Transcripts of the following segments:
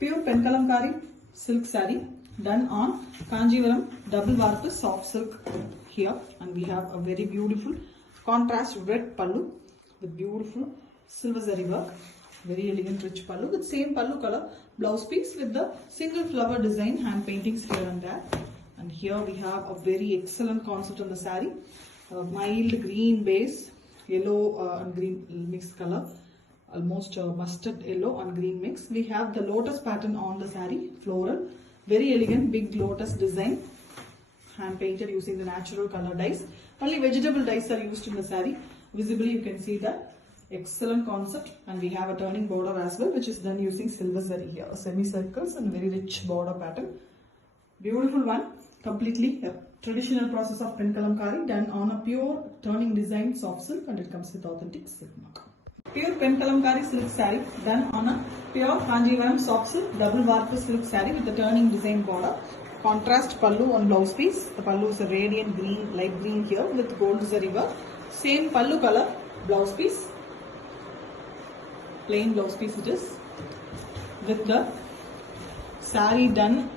Pure Penkalamkari silk saree done on Kanjivaram double warp soft silk here, and we have a very beautiful contrast red pallu with beautiful silver zari work, very elegant rich pallu with same pallu color blouse piece with the single flower design hand paintings here and there. And here we have a very excellent concept on the saree, mild green base, yellow and green mixed color, almost mustard yellow and green mix. We have the lotus pattern on the saree, floral, very elegant big lotus design, hand painted using the natural color dyes. Only vegetable dyes are used in the saree. Visibly you can see that excellent concept, and we have a turning border as well, which is done using silver zari here, semicircles and very rich border pattern. Beautiful one, completely a traditional process of Penkalamkari done on a pure turning design soft silk, and it comes with authentic silk mark. Pure Penkalamkari silk saree done on a pure Kanjivaram soft silk double warp silk saree with the turning design border. Contrast pallu on blouse piece. The pallu is a radiant green, light green here with gold zari work. Same pallu color blouse piece. Plain blouse piece it is. With the saree done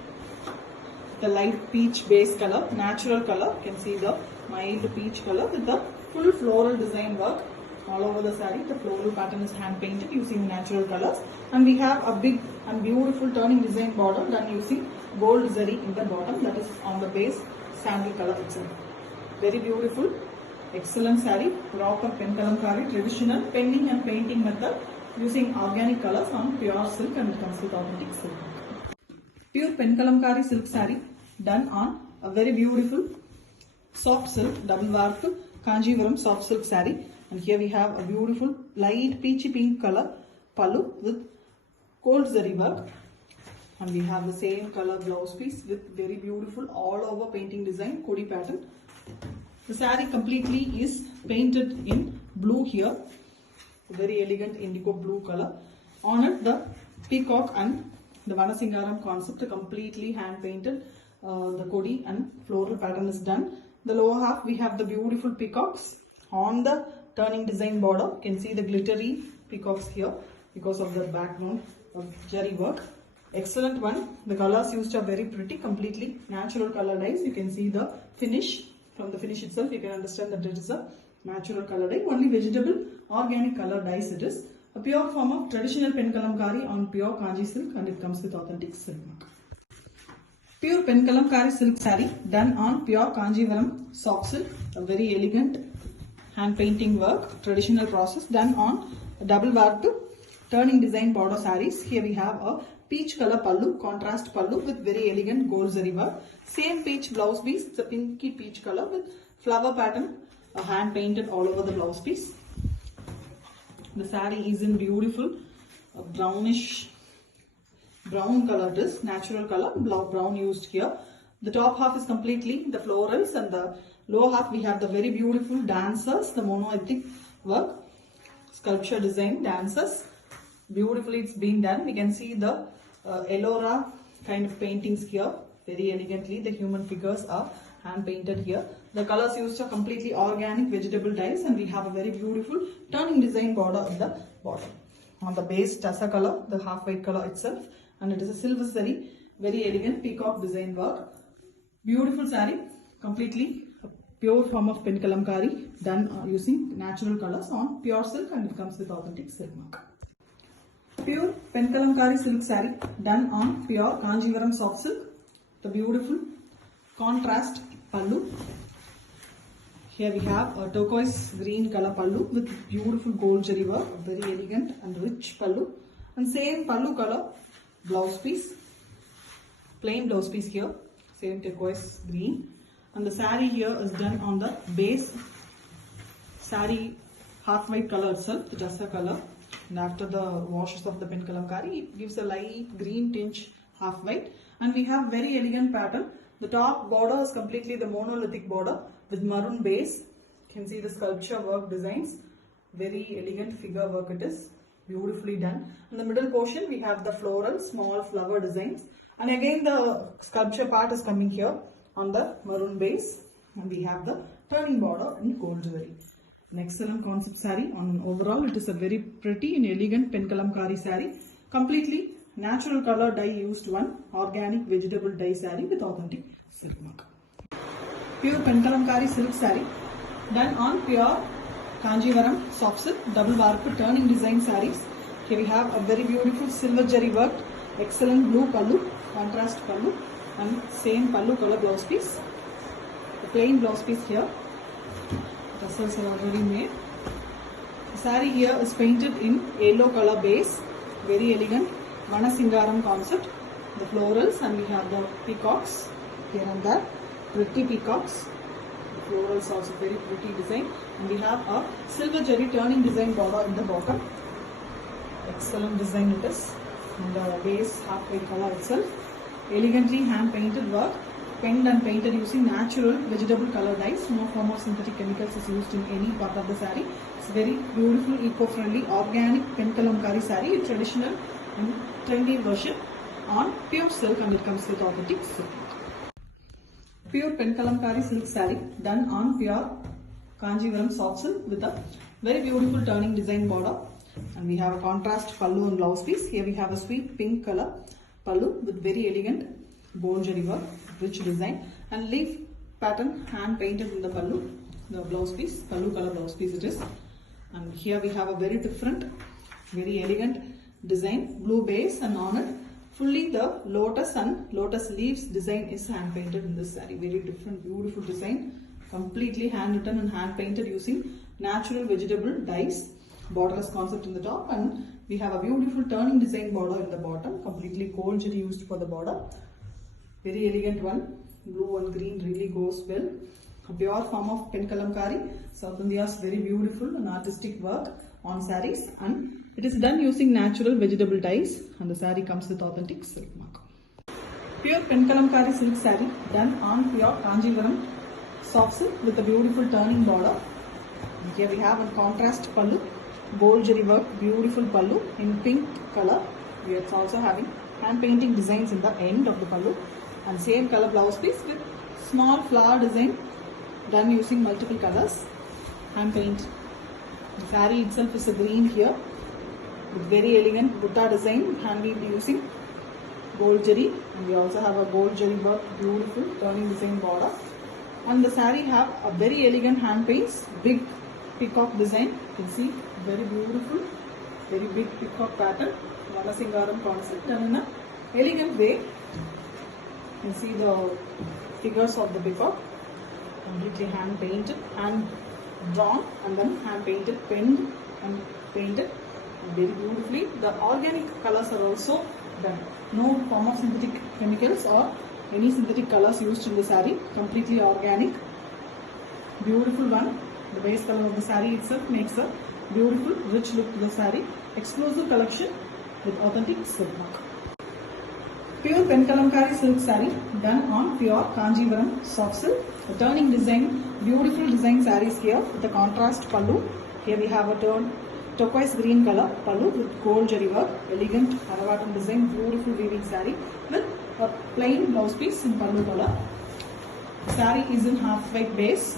the light peach base color, natural color. You can see the mild peach color with the full floral design work all over the saree. The floral pattern is hand painted using natural colors, and we have a big and beautiful turning design border done using gold zari in the bottom, that is on the base sandal color itself. Very beautiful, excellent saree, proper Penkalamkari traditional penning and painting method using organic colors on pure silk, and it comes with authentic silk. Pure Penkalamkari silk saree done on a very beautiful soft silk double warp Kanjivaram soft silk saree, and here we have a beautiful light peachy pink color pallu with gold zari work, and we have the same color blouse piece with very beautiful all over painting design kodi pattern. The saree completely is painted in blue here, very elegant indigo blue color. On it the peacock and the Vanasingaram concept, completely hand painted. The kodi and floral pattern is done. The lower half we have the beautiful peacocks on the turning design border. You can see the glittery peacocks here because of the background of jari work. Excellent one. The colors used are very pretty, completely natural color dyes. You can see the finish. From the finish itself you can understand that it is a natural color dye. Only vegetable organic color dyes it is. A pure form of traditional Penkalamkari on pure Kanji silk, and it comes with authentic silk mark. Pure Penkalamkari silk saree done on pure Kanjivaram soft silk, a very elegant hand painting work, traditional process done on double warp turning design border sarees. Here we have a peach color pallu, contrast pallu with very elegant gold zari work. Same peach blouse piece, it's a pinky peach color with flower pattern, hand painted all over the blouse piece. The saree is in beautiful brownish brown color. It is natural color, brown used here. The top half is completely the florals, and the lower half we have the very beautiful dancers, the monoethnic work, sculpture design dancers. Beautifully it's been done. We can see the Ellora kind of paintings here, very elegantly. The human figures are hand painted here. The colors used are completely organic vegetable dyes, and we have a very beautiful turning design border at the bottom. On the base tassa color, the half white color itself, and it is a silver zari, very elegant peacock design work. Beautiful saree, completely a pure form of Penkalamkari done using natural colors on pure silk, and it comes with authentic silk mark. Pure Penkalamkari silk saree done on pure Kanjivaram soft silk. The beautiful contrast pallu. Here we have a turquoise green color pallu with beautiful gold jari work, very elegant and rich pallu, and same pallu color blouse piece, plain blouse piece here, same turquoise green, and the saree here is done on the base saree half white color itself, the tassa color, and after the washes of the Penkalamkari it gives a light green tinge half white, and we have very elegant pattern. The top border is completely the monolithic border with maroon base. You can see the sculpture work designs, very elegant figure work it is, beautifully done. In the middle portion we have the floral small flower designs, and again the sculpture part is coming here on the maroon base, and we have the turning border in gold jewelry. An excellent concept saree. On overall it is a very pretty and elegant Penkalamkari saree, completely natural color dye used one, organic vegetable dye saree with authentic silk mark. Pure Penkalamkari silk saree done on pure Kanjivaram soft silk double warp turning design sarees. Here we have a very beautiful silver jari work, excellent blue pallu, contrast pallu, and same pallu color blouse piece. The plain blouse piece here. Tassels are already made. The saree here is painted in yellow color base, very elegant Manasingaram concept. The florals, and we have the peacocks here and there, pretty peacocks. The florals also very pretty design, and we have a silver jari turning design border in the bottom. Excellent design it is. And the base halfway color itself, elegantly hand painted work, penned and painted using natural vegetable color dyes. No form of synthetic chemicals is used in any part of the saree. It's very beautiful, eco-friendly, organic Penkalamkari saree, a traditional and trendy version on pure silk, and it comes with authentic silk. Pure Penkalamkari silk saree done on pure Kanjivaram soft silk with a very beautiful turning design border, and we have a contrast pallu and blouse piece. Here we have a sweet pink color pallu with very elegant bone jari work, rich design, and leaf pattern hand painted in the pallu, the blouse piece, pallu color blouse piece it is. And here we have a very different, very elegant design, blue base, and on it fully the lotus and lotus leaves design is hand painted in this saree. Very different, beautiful design, completely hand written and hand painted using natural vegetable dyes. Borderless concept in the top, and we have a beautiful turning design border in the bottom, completely gold jari used for the border. Very elegant one, blue and green really goes well. A pure form of Penkalamkari, South India's very beautiful and artistic work on sarees, and it is done using natural vegetable dyes, and the saree comes with authentic silk mark. Pure Penkalamkari silk saree done on pure Kanjivaram soft silk with a beautiful turning border. Here we have a contrast pallu, gold jari work, beautiful pallu in pink color. We are also having hand painting designs in the end of the pallu, and same color blouse piece with small flower design done using multiple colors, hand paint. The saree itself is a green here with very elegant butta design, hand weaved using gold jari, and we also have a gold jari work, beautiful turning design border, and the saree have a very elegant hand paints, big peacock design. You can see very beautiful, very big peacock pattern, Manasingaram concept, and in an elegant way. You can see the figures of the peacock, completely hand painted, hand drawn, and then hand painted, penned and painted very beautifully. The organic colors are also done. No form of synthetic chemicals or any synthetic colors used in the saree. Completely organic. Beautiful one. The base color of the saree itself makes a beautiful, rich look to the saree. Exclusive collection with authentic silk mark. Pure Penkalamkari silk saree done on pure Kanjivaram soft silk. A turning design, beautiful design sarees here with the contrast pallu. Here we have a turquoise green color pallu with gold jari work, elegant Aravatam design, beautiful weaving saree with a plain blouse piece in pallu color. Saree is in half white base,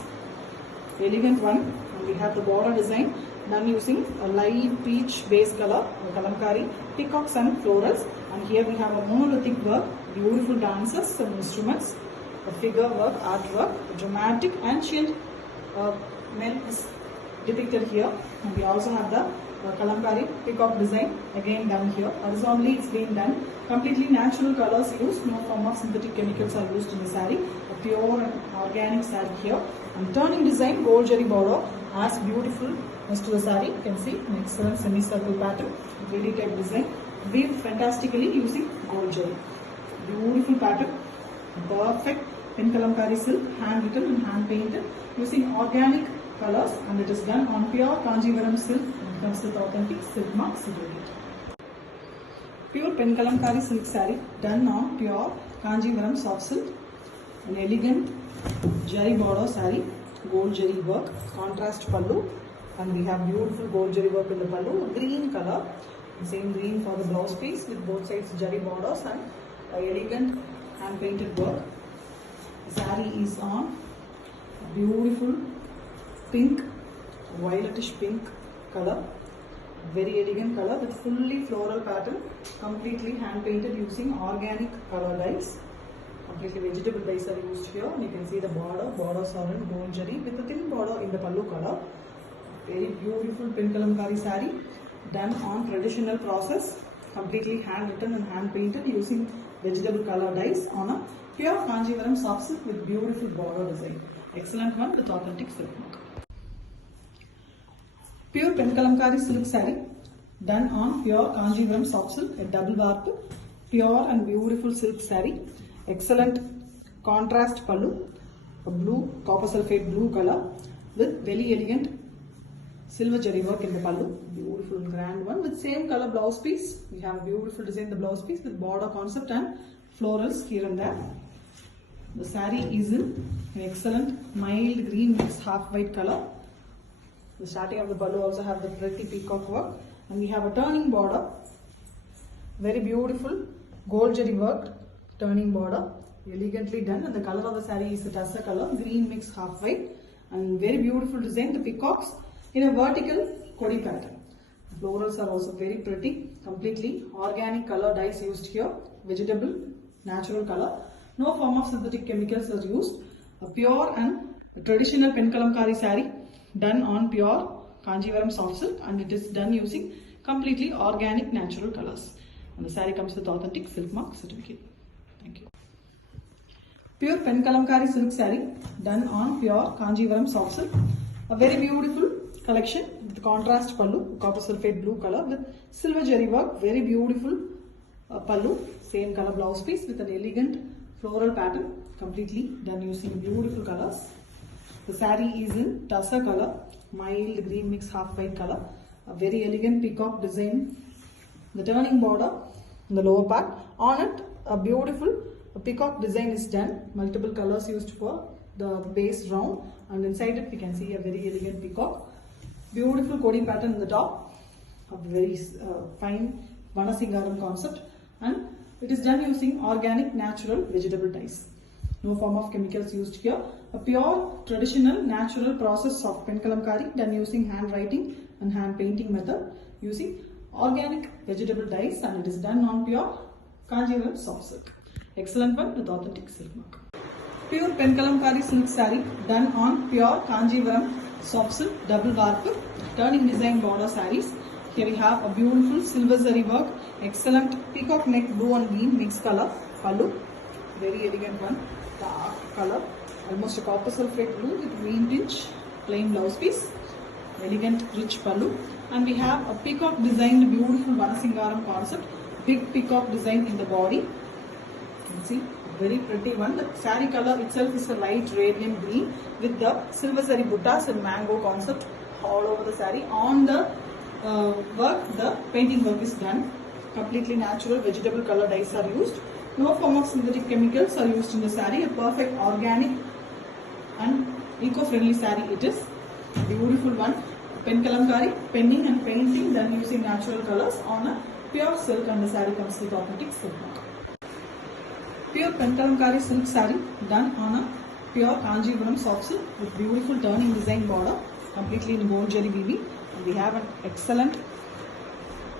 elegant one, and we have the border design done using a light peach base color, Kalamkari, peacocks and florals, and here we have a monolithic work, beautiful dancers and instruments, a figure work, artwork, a dramatic ancient men is depicted here, and we also have the Kalamkari peacock design again done here. Horizontally it's been done, completely natural colors used, no form of synthetic chemicals are used in the saree, a pure and organic saree here, and turning design, gold jari border adds beautiful to the saree. You can see an excellent semicircle pattern, very type design, weaved fantastically using gold jari. Beautiful pattern, perfect Penkalamkari silk, hand written and hand painted using organic colors, and it is done on pure Kanjivaram silk and comes with authentic silk marks. Pure Penkalamkari silk saree done on pure Kanjivaram soft silk, an elegant jari border saree, gold jari work, contrast pallu, and we have beautiful gold jari work in the pallu, green color, same green for the blouse piece with both sides jari borders and elegant hand painted work. The saree is on beautiful pink, violetish pink color, Very elegant color with fully floral pattern, completely hand painted using organic color dyes. Completely vegetable dyes are used here. And you can see the borders are in gold jari with a thin border in the pallu color. Very beautiful pin kalamkari saree done on traditional process, completely hand written and hand painted using vegetable color dyes on a pure Kanjivaram soft silk with beautiful border design. Excellent one with authentic silk mark. Pure pin kalamkari silk saree done on pure Kanjivaram soft silk, a double warp, pure and beautiful silk saree. Excellent contrast pallu, a blue copper sulphate blue color with very elegant silver jari work in the pallu. Beautiful grand one with same color blouse piece. We have a beautiful design in the blouse piece with border concept and florals here and there. The saree is in an excellent mild green mixed half white color. The starting of the pallu also have the pretty peacock work, and we have a turning border. Very beautiful gold jari work turning border, elegantly done, and the color of the saree is a tussar color, green mixed half white, and very beautiful design. The peacocks in a vertical kodi pattern. The florals are also very pretty, completely organic color dyes used here, vegetable, natural color. No form of synthetic chemicals are used. A pure and traditional pen kalamkari saree done on pure Kanjivaram soft silk, and it is done using completely organic natural colors. And the saree comes with authentic silk mark certificate. Thank you. Pure pen kalamkari silk saree done on pure Kanjivaram soft silk. A very beautiful collection with contrast pallu, copper sulphate blue color with silver jari work. Very beautiful pallu, same color blouse piece with an elegant floral pattern, completely done using beautiful colors. The saree is in tussar color, mild green mixed half white color. A very elegant peacock design. The turning border in the lower part. On it, a beautiful peacock design is done. Multiple colors used for the base round, and inside it we can see a very elegant peacock. Beautiful kodi pattern in the top. A very fine Vanasingaram concept, and it is done using organic natural vegetable dyes. No form of chemicals used here. A pure traditional natural process of pen kalamkari done using hand writing and hand painting method using organic vegetable dyes, and it is done on pure Kanjivaram soft silk. Excellent one with authentic silk mark. Pure pen kalamkari silk saree done on pure Kanjivaram soft silk double warp turning design border sarees. Here we have a beautiful silver zari work, excellent peacock neck blue and green mixed color pallu. Very elegant one, dark color, almost a copper sulphate blue with green tinge, plain blouse piece, elegant rich pallu, and we have a peacock designed beautiful Vanasingaram concept, big peacock design in the body. You can see very pretty one. The saree color itself is a light radiant green with the silver zari buttas and mango concept all over the saree. On the work, the painting work is done. Completely natural vegetable color dyes are used. No form of synthetic chemicals are used in the saree. A perfect organic and eco-friendly saree it is. Beautiful one. Pen kalamkari, penning and painting done using natural colors on a pure silk, and the saree comes with authentic silk mark. Pure pen kalamkari silk saree done on a pure Kanjivaram soft silk with beautiful turning design border, completely in gold jari weaving. And we have an excellent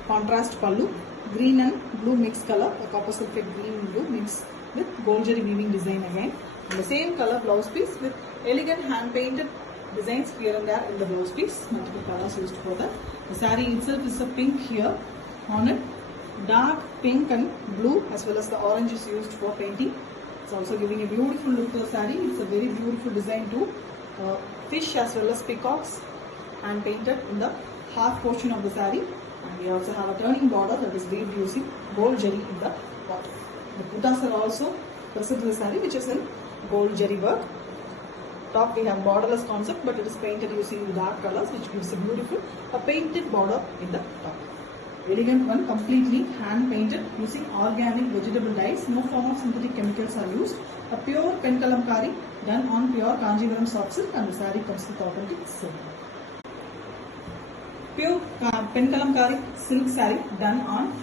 contrast pallu, green and blue mixed color, a copper sulphate green and blue mixed with gold jari weaving design again. And the same color blouse piece with elegant hand painted designs here and there in the blouse piece. Multiple colors used for that. The saree itself is a pink here. On it, dark pink and blue as well as the orange is used for painting. It's also giving a beautiful look to the saree. It's a very beautiful design too. Fish as well as peacocks hand painted in the half portion of the saree. And we also have a turning border that is weaved using gold jari in the bottom. The buttas are also present in the saree, which is in gold jari work. Top we have borderless concept, but it is painted using dark colors, which gives a beautiful painted border in the top. Elegant one, completely hand painted using organic vegetable dyes. No form of synthetic chemicals are used. A pure pen kalamkari done on pure Kanjivaram soft silk, and the saree comes with authentic silk. Pure pen kalamkari silk saree done on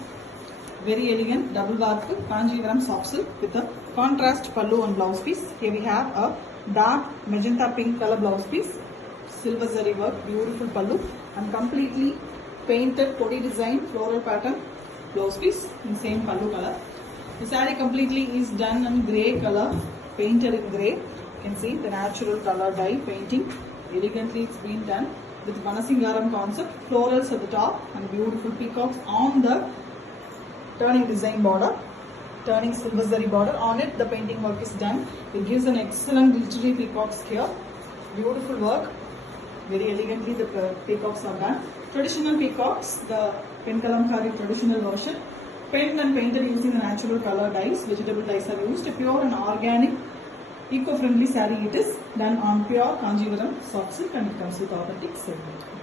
very elegant double warp Kanjivaram soft silk with a contrast pallu and blouse piece. Here we have a dark magenta pink color blouse piece, silver zari work, beautiful pallu, and completely painted body design, floral pattern, blouse piece in same pallu color. The saree completely is done in grey color, painted in grey. You can see the natural color dye painting. Elegantly it's been done with Vanasingaram concept, florals at the top and beautiful peacocks on the turning design border, turning silver zari border. On it the painting work is done. It gives an excellent glittery peacocks here. Beautiful work. Very elegantly the peacocks are done. Traditional peacocks, the Penkalamkari traditional version, painted and painted using the natural color dyes. Vegetable dyes are used. A pure and organic, eco-friendly saree it is, done on pure Kanjivaram soft silk and it comes with authentic silk.